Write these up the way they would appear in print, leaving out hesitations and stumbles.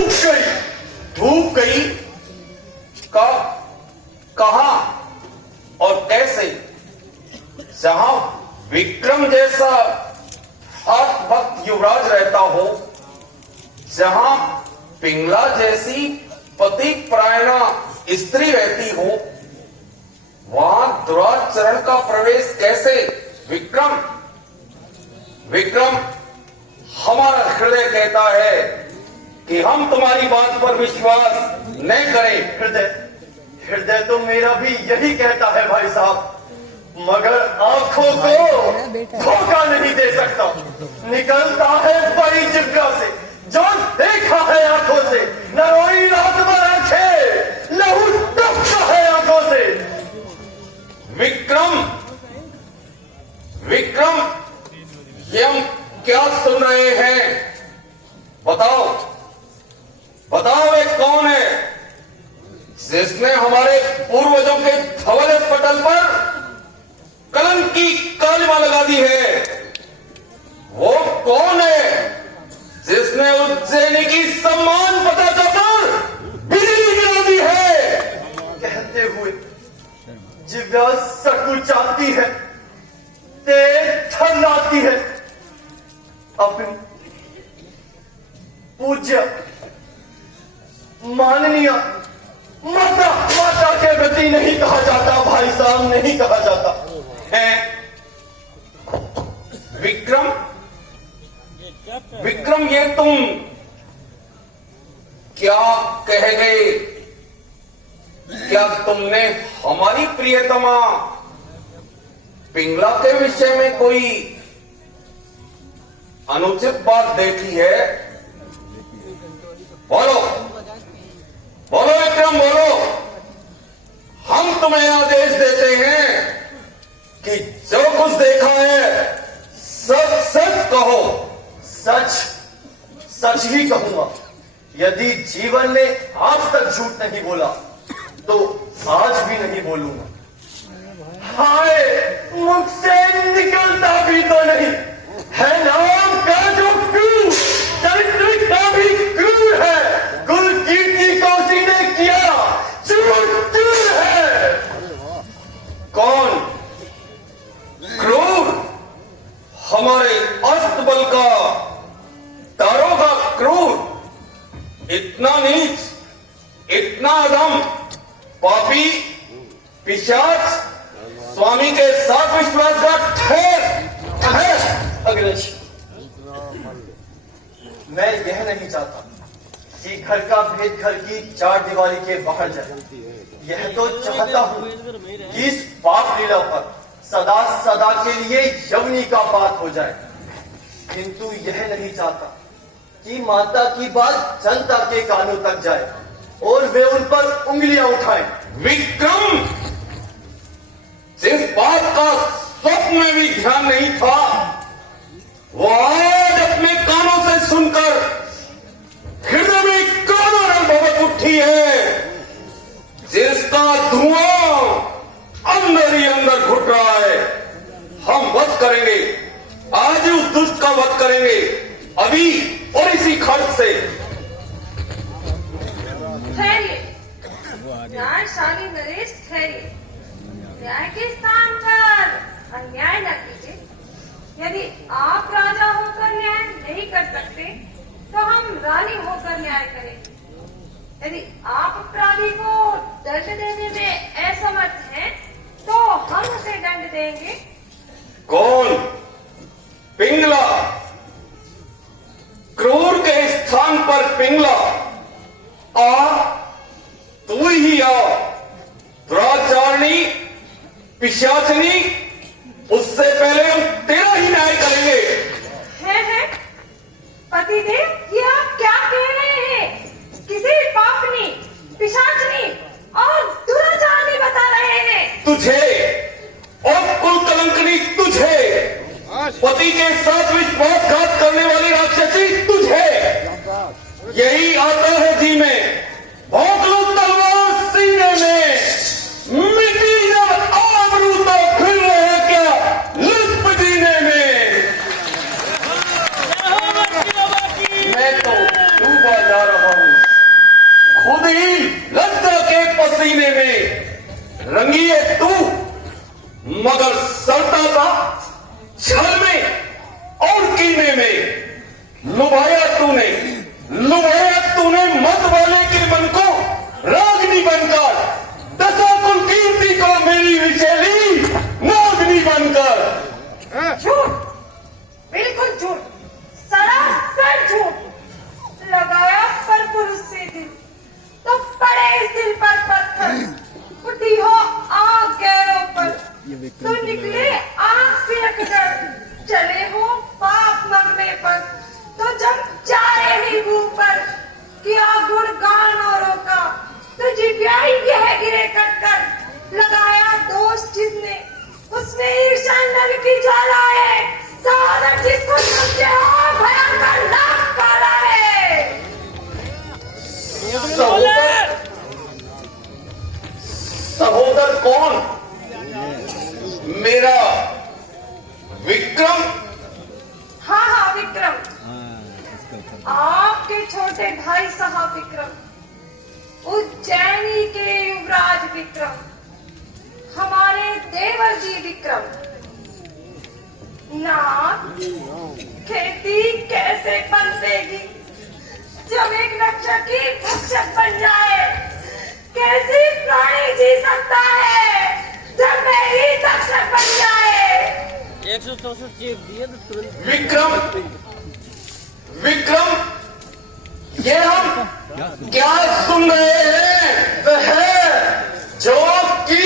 डूब गई कहां और कैसे? जहां विक्रम जैसा भक्त युवराज रहता हो, जहां पिंगला जैसी पति परायणा स्त्री रहती हो, वहां दुराचरण का प्रवेश कैसे? विक्रम, हमारा हृदय कहता है कि हम तुम्हारी बात पर विश्वास नहीं करें। हृदय तो मेरा भी यही कहता है भाई साहब, मगर आंखों को धोखा नहीं दे सकता। निकलता है बड़ी जिब्रा से, जो देखा है आंखों से, नरोई रात भर आंखें, लहू टपका है आंखों से। विक्रम, ये हम क्या सुन रहे हैं? बताओ वे कौन है जिसने हमारे पूर्वजों के धवल पटल पर कलंक की कालिमा लगा दी है? वो कौन है जिसने उज्जैनी की सम्मान पताका पर बिजली गिरा दी है? कहते हुए जिब्रा सकुचाती है, तेज ठंडाती है। अपनी पूज्य माननीय माता के प्रति नहीं कहा जाता भाई साहब, नहीं कहा जाता है। विक्रम, ये तुम क्या कह गए? क्या तुमने हमारी प्रियतमा पिंगला के विषय में कोई अनुचित बात देखी है? बोलो विक्रम, बोलो। हम तुम्हें आदेश देते हैं कि जो कुछ देखा है सच कहो। सच ही कहूंगा। यदि जीवन में आज तक झूठ नहीं बोला तो आज भी नहीं बोलूंगा। हाय, मुख से निकलता भी तो नहीं है नाम का जो क्रूर, चरित्र का भी क्रूर है, कुल कीर्ति को उसी ने किया, चूर है। कौन क्रूर? हमारे अस्तबल का दारोगा क्रूर? इतना नीच, इतना अधम, पापी, पिशाच, स्वामी के साथ विश्वासघात ठहर। अग्रज, मैं यह नहीं चाहता कि घर का भेद घर की चार दीवारी के बाहर जाए। यह तो चाहता हूं कि इस पाप लीला पर सदा के लिए यवनी का पात हो जाए, किंतु यह नहीं चाहता कि माता की बात जनता के कानों तक जाए और वे उन पर उंगलियां उठाएं। विक्रम, जिस बात का स्वप्न में भी ध्यान नहीं था, वो आज अपने कानों से सुनकर हृदय में काला भवक उठी है, जिसका धुआं अंदर ही अंदर घुट रहा है। हम वध करेंगे, आज ही उस दुष्ट का वध करेंगे, अभी और इसी खर्च से। ठहरिए, न्यायशाली नरेश, ठहरिए। न्याय के स्थान पर अन्याय न कीजिए। यदि आप राजा होकर न्याय नहीं कर सकते तो हम रानी होकर न्याय करेंगे। यदि आप अपराधी को दंड देने में असमर्थ हैं तो हम उसे दंड देंगे। कौन? पिंगला? क्रूर के स्थान पर पिंगला? तू ही आ। दुराचारणी, पिशाचनी, उससे पहले हम तेरा ही न्याय करेंगे। है पतिदेव, ये आप क्या कह रहे हैं? किसी पापनी, पिशाचनी और दुराचारणी बता रहे हैं। तुझे और कुल कलंकनी तुझे, पति के साथ विश्वासघात करने वाली राक्षसी तुझे, यही आता है जी में। भोंक लो तलवार सीने में, मिट्टी जब आबरू तो फिर रहे क्या लुत्फ जीने में। मैं तो डूबा जा रहा हूं। में ईर्ष्या नल की ज्वाला है, सहोदर जिसको समझे हो भयंकर नाक काला है। सहोदर सहोदर कौन? मेरा विक्रम? हाँ हाँ विक्रम, आपके छोटे भाई साहब विक्रम, उज्जैनी के युवराज विक्रम, हमारे देवर जी विक्रम। नाथ, खेती कैसे पनपेगी जब एक रक्षक ही भक्षक बन जाए? कैसे प्राणी जी सकता है जब मैं ही तक्षक बन जाए? 164 चेक दिए तो तुरंत विक्रम, विक्रम, ये हम क्या सुन रहे हैं? वह जो कि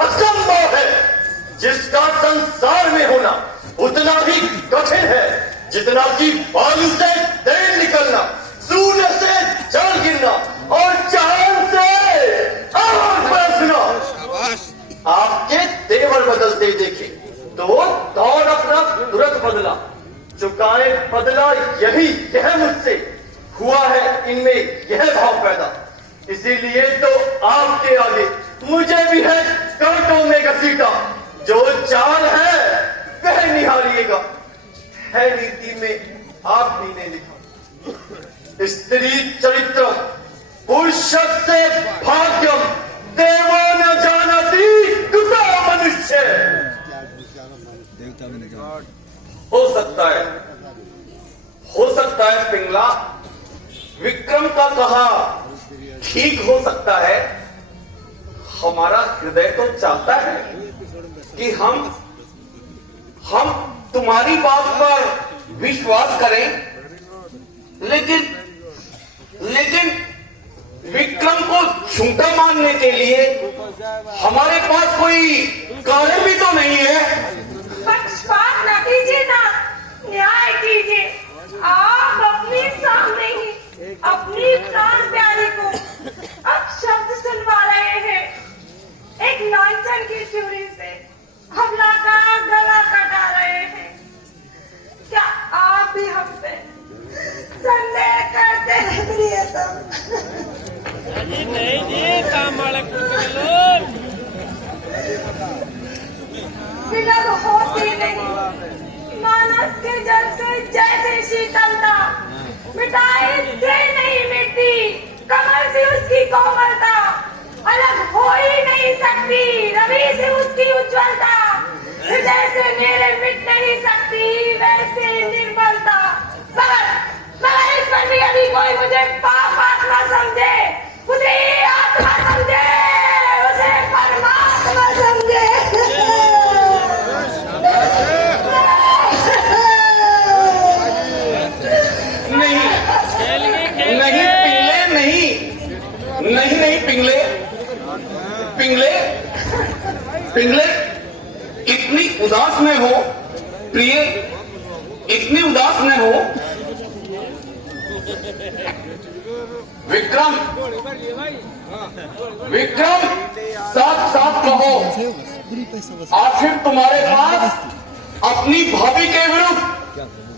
असंभव है, जिसका संसार में होना उतना ही कठिन है जितना कि बालू से तेल निकलना, सूर्य से जल गिरना और चांद से आग बरसना। आपके तेवर बदलते देखे तो दौर अपना तुरंत बदला, चुकाए बदला, यह मुझसे हुआ है, इनमें यह भाव पैदा। इसीलिए तो आपके आगे मुझे भी है कांटों में घसीटा। जो चाल है वह निहारिएगा, है नीति में आप ही ने लिखा। स्त्री चरित्र पुरुष से भाग्यम, देवो न जानती कुतो मनुष्य। हो सकता है पिंगला, विक्रम का कहा ठीक हो सकता है। हमारा हृदय तो चाहता है कि हम तुम्हारी बात पर विश्वास करें, लेकिन विक्रम को झूठा मानने के लिए हमारे पास कोई कारण भी तो नहीं है। पक्षपात न कीजिए ना, न्याय कीजिए। आप अपने सामने ही अपनी प्राण प्यारी को अब शब्द सुनवा रहे हैं। एक लांछन की चूड़ी से हमला का गला कटा रहे हैं। क्या आप भी हम पे संदेह करते हैं प्रियतम? नहीं जी, काम वाला लोग विलंब होती नहीं, मानस के जल से जैसे शीतलता, मिटाई से नहीं मिटती कमल से उसकी कोमलता, अलग हो ही नहीं सकती रवि से उसकी उज्ज्वलता, हृदय से मेरे मिट नहीं सकती वैसे निर्बलता। मगर इस पर भी यदि कोई मुझे पाप आत्मा समझे, उसे आत्मा समझे, उसे परमात्मा समझे। नहीं पिंगले, इतनी उदास न हो प्रिय, इतनी उदास न हो। विक्रम, साथ साथ कहो, आखिर तुम्हारे पास अपनी भाभी के विरुद्ध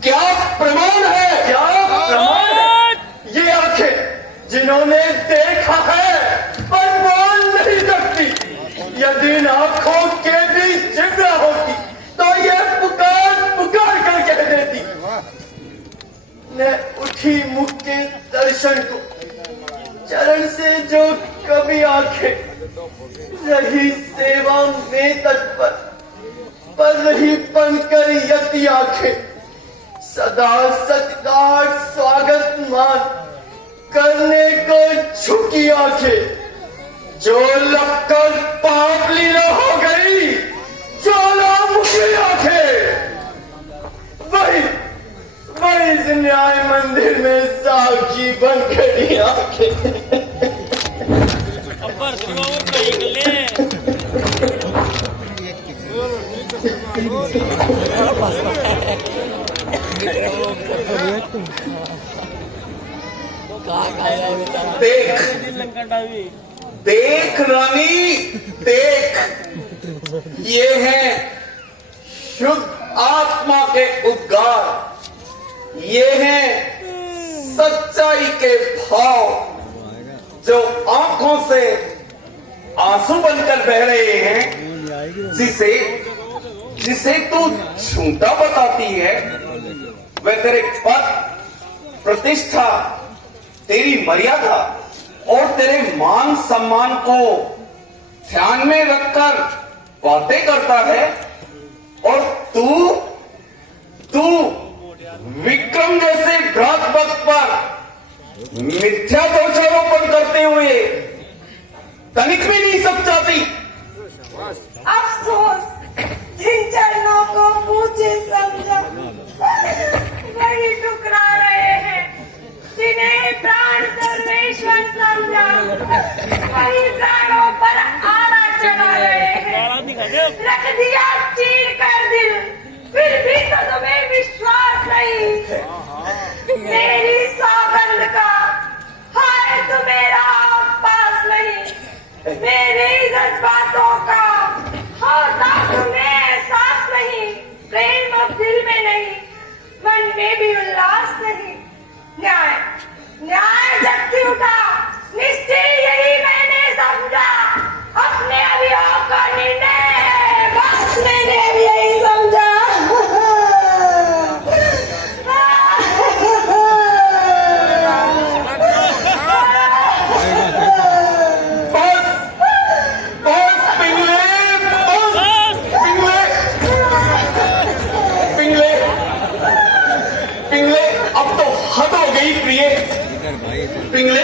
क्या प्रमाण है? क्या प्रमाण है? ये आंखें जिन्होंने देखा है पर बोल नहीं सकती, यदि इन आंखों के भी जिब्रा होती तो ये पुकार पुकार कर कह देती। मैं उठी मुख के दर्शन को चरण से जो कभी आंखें रही सेवा में तत्पर, पर रही बनकर यति आंखें सदा सत्कार स्वागत मान करने को झुकी आंखें, जो लगकर पाप लीला हो गई ज्वालामुखी आंखें, वही इस न्याय मंदिर में साक्षी बन खड़ी आंखें। अपर सुनाओ कहीं ले देख रानी, देख, ये है शुद्ध आत्मा के उद्गार, ये हैं सच्चाई के भाव जो आंखों से आंसू बनकर बह रहे हैं, जिसे तू झूठा बताती है। वह तेरे पद, प्रतिष्ठा, तेरी मर्यादा और तेरे मान सम्मान को ध्यान में रखकर बातें करता है, और तू विक्रम जैसे भ्रात भक्त पर मिथ्या दोषारोपण करते हुए तनिक भी नहीं समझाती। अफसोस, जिन चरणों को पूछे समझा वही टुकरा रहे हैं, जिन्हें प्राण सर्वेश्वर समझा वही प्राणों पर आना चढ़ा रहे हैं। रख दिया चीर कर दिल, फिर भी तो तुम्हें विश्वास नहीं मेरी सौगंध का। हाय तू मेरा पास नहीं, मेरे जज्बातों का होता तुम्हें एहसास नहीं। प्रेम अब दिल में नहीं, मन में भी उल्लास नहीं। न्याय जगती उठा, निश्चय यही मैंने समझा। अपने अभियोग का निर्णय बस मैंने भी यही समझा। पिंगले,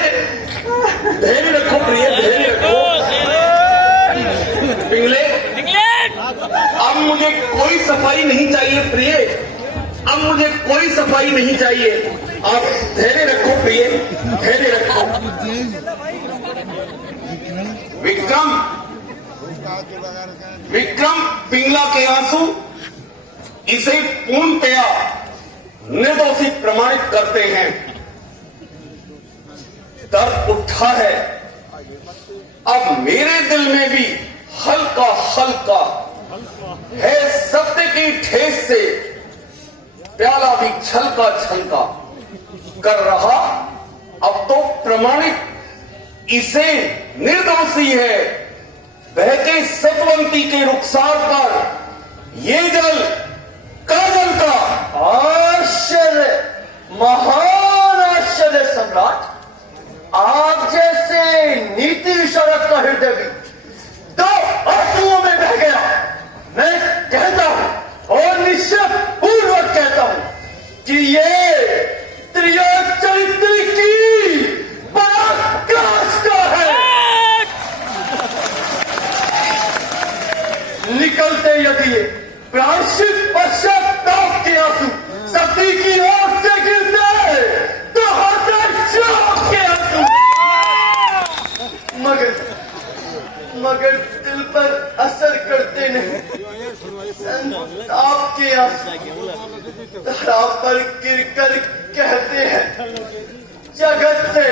धैर्य रखो प्रिय, धैर्य रखो। पिंगले, अब मुझे कोई सफाई नहीं चाहिए प्रिय, अब मुझे कोई सफाई नहीं चाहिए। आप धैर्य रखो प्रिय, धैर्य रखो। विक्रम पिंगला के आंसू इसे पूर्णतया निर्दोषी प्रमाणित करते हैं। दर्द उठा है, अब मेरे दिल में भी हल्का हल्का है। सत्य की ठेस से प्याला भी छलका छलका कर रहा। अब तो प्रमाणित इसे निर्दोषी है। बहते सतवंती के रुखसार पर ये जल काजल का आश्चर्य, महान आश्चर्य सम्राट। आप जैसे नीति शरत का हृदय भी दो आंसुओं में बह गया। मैं कहता हूं और निश्चय पूर्वक कहता हूं कि ये त्रिचरित्र की पराकाष्ठा है। निकलते यदि ये प्रायश्चित पश्चाताप के आंसू सती की आंख से गिरते तो हताशाप के आंसू, मगर दिल पर असर करते नहीं। संताप के आंसू धरा पर गिरकर कहते हैं जगत से,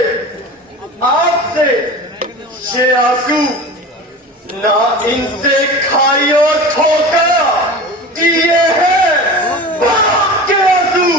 आपसे ये आंसू ना इनसे खाई और ठोकर दिए हैं बाप के आंसू।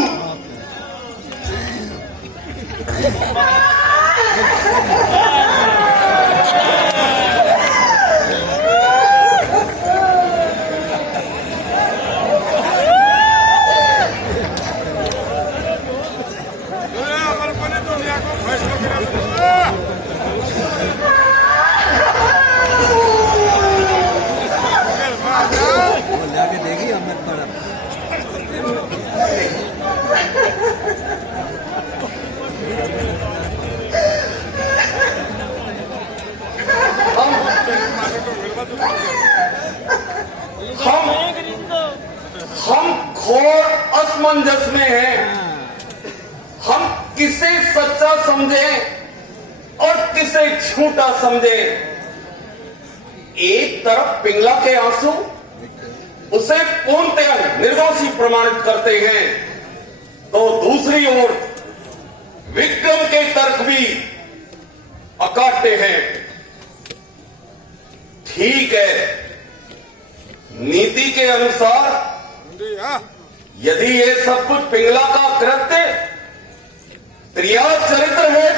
हम घोर असमंजस में हैं। हम किसे सच्चा समझें और किसे झूठा समझें। एक तरफ पिंगला के आंसू उसे पूर्णतया निर्दोषी प्रमाणित करते हैं, तो दूसरी ओर विक्रम के तर्क भी अकाटते हैं। ठीक है, नीति के अनुसार यदि ये सब कुछ पिंगला का कृत्य त्रिया चरित्र है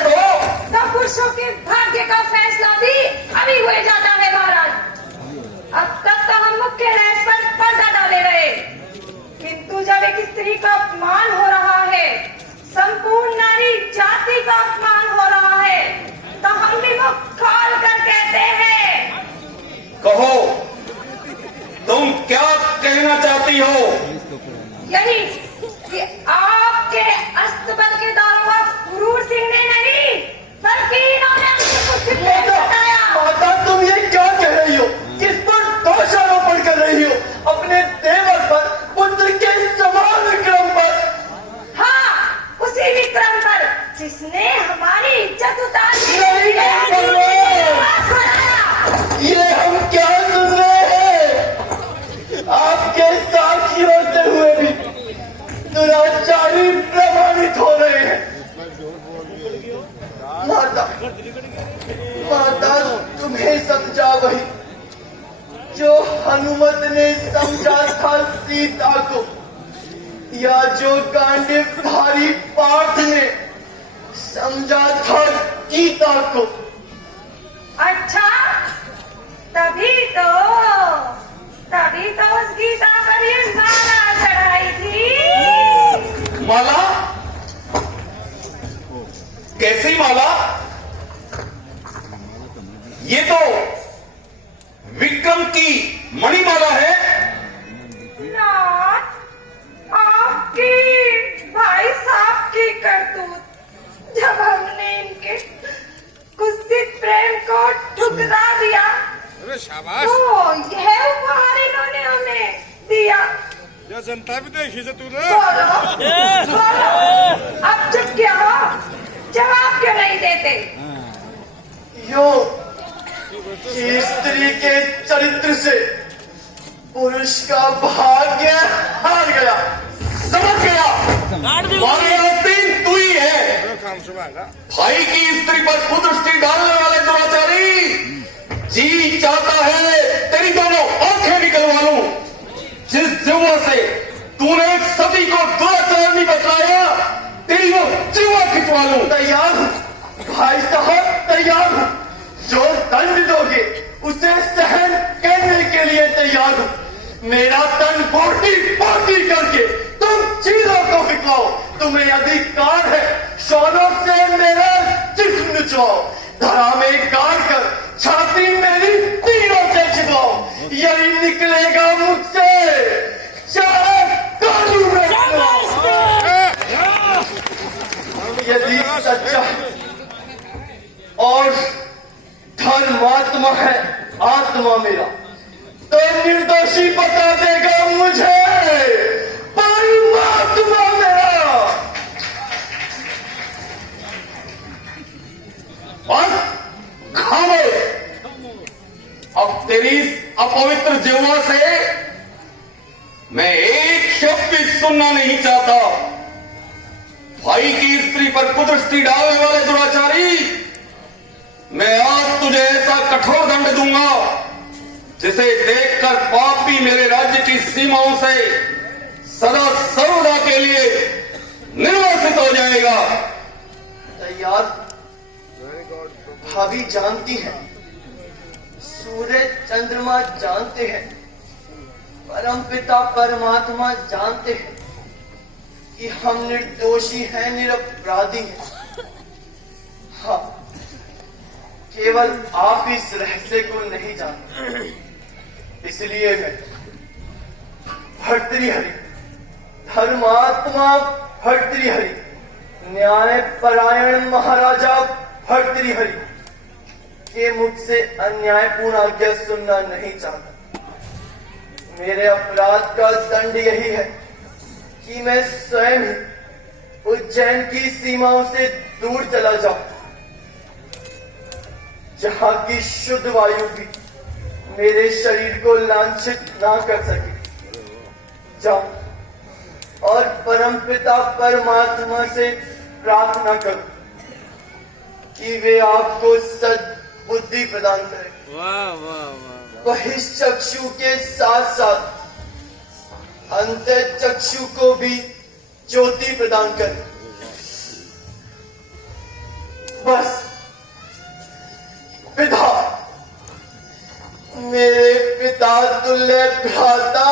तो पुरुषों के भाग्य का फैसला भी अभी हुए जाता है महाराज। अब तक तो हम मुख्य रहस्य पर पर्दा डाले रहे, किंतु जब एक स्त्री का अपमान हो रहा है, संपूर्ण नारी जाति का अपमान हो रहा है, तो हम भी मुख खोल कर कहते हैं। कहो, तुम क्या कहना चाहती हो? यही कि आपके अस्तबल के दारोगा गुरूर सिंह ने नहीं, बल्कि इन्होंने मुझे कुछ सिर्फ बताया। माता, तुम ये क्या कह रही हो? किस पर दोषारोपण कर रही हो? अपने देवर पर, पुत्र के समान विक्रम पर? हाँ, उसी विक्रम पर जिसने हमारी इज्जत उतारी। नहीं, ये हम क्या सुन रहे हैं? आपके साक्षी होते हुए भी दुराचारी प्रमाणित हो रहे हैं। माता, माता, तुम्हें समझा वही जो हनुमत ने समझा था सीता को, या जो गांडीवधारी पार्थ ने समझा था गीता को। अच्छा, तभी तो उस गीता पर ये माला चढ़ाई थी। माला? कैसी माला? ये तो विक्रम की मणिमाला है। नाथ, आपकी भाई साहब की करतूत जब हमने इनके कुत्सित प्रेम को ठुकरा दिया, अरे शाबाश, तो यह उपहार इन्होंने हमें दिया। या जनता भी देखी से तूने। बोलो, अब चुप क्या हो? जवाब क्यों नहीं देते? यो कि स्त्री के चरित्र से पुरुष का भाग्य हार गया। समझ गया, काट दे तीन तू ही है। काम सुबह ना भाई की स्त्री पर कुदृष्टि डालने वाले दुराचारी। जी चाहता है तेरी दोनों आंखें निकलवा लूं। जिस जिह्वा से तूने एक सती को दुराचारणी बतलाया, तेरी वो जिह्वा खिंचवा लूं। तैयार हूँ भाई साहब, तैयार हूँ। जो दंड दोगे उसे सहन करने के लिए तैयार हूँ। मेरा तन बोटी बोटी करके तुम चीलों को फिकलाओ। तुम्हें अधिकार है शौरों से मेरा जिस्म नुचवाओ। धरा में गाड़ कर छाती मेरी तीनों से छिपाओ। यही निकलेगा मुझसे, चाहे कानून में यदि सच्चा और धर्मात्मा है आत्मा मेरा, तो निर्दोषी बता देगा मुझे परमात्मा मेरा। बस खामोश। अब तेरी इस अपवित्र जिह्वा से मैं एक शब्द भी सुनना नहीं चाहता। भाई की स्त्री पर कुदृष्टि डालने वाले दुराचारी, मैं आज तुझे ऐसा कठोर दंड दूंगा जिसे देखकर पाप भी मेरे राज्य की सीमाओं से सदा सर्वदा के लिए निर्वासित हो जाएगा। तैयार? भाभी जानती है, सूर्य चंद्रमा जानते हैं, परम पिता परमात्मा जानते हैं कि हम निर्दोषी हैं, निरपराधी हैं। हाँ, केवल आप इस रहस्य को नहीं जानते, इसलिए मैं भर्तृहरि, धर्मात्मा भर्तृहरि, न्याय परायण महाराजा भर्तृहरि के मुख से अन्यायपूर्ण आज्ञा सुनना नहीं चाहता। मेरे अपराध का दंड यही है कि मैं स्वयं ही उज्जैन की सीमाओं से दूर चला जाऊं, जहां की शुद्ध वायु भी मेरे शरीर को लांछित ना कर सके। जाऊं और परमपिता परमात्मा से प्रार्थना करूं कि वे आपको सद्बुद्धि प्रदान करें। वाह वाह वाह। बहिश्चक्षु के साथ साथ अंतर चक्षु को भी ज्योति प्रदान कर। बस पिता, मेरे पिता तुल्य भ्राता,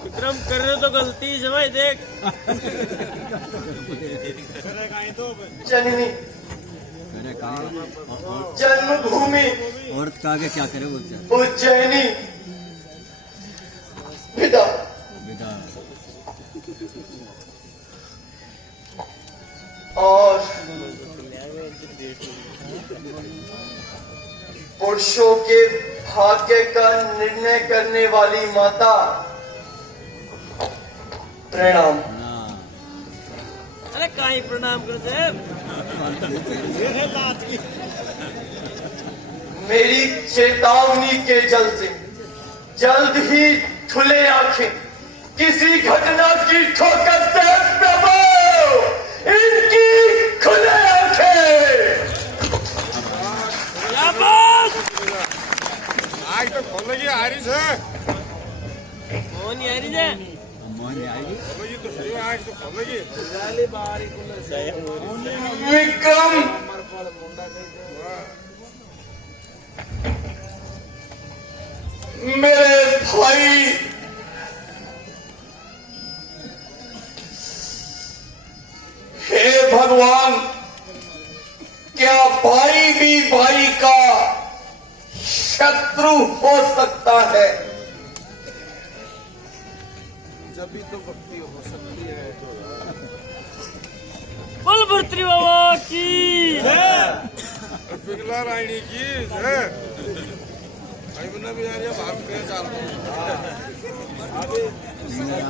विक्रम कर रहे हो तो गलती से भाई देख। जननी जन्मभूमि औरत का आगे क्या करे बोलते उज्जैनी पिता, बेटा और पुरुषों के भाग्य का निर्णय करने वाली माता, प्रणाम। अरे कहीं प्रणाम करते। मेरी चेतावनी के जल से जल्द ही खुले आंखें किसी घटना की ठोकर से प्रभु इनकी खुले आंखें। आज तो खोलेगी हारी से, कौन यार जे मोहन आएगी खोलेगी तो सही, आज तो खोलेगी। विक्रम, मेरे भाई, हे भगवान, क्या भाई भी भाई का शत्रु हो सकता है? जब भी तो भक्ति हो सकती है। बोल भर्तरी बाबा की पिघला रानी की है। भाई बना भी आ रही है, भाग के चाल।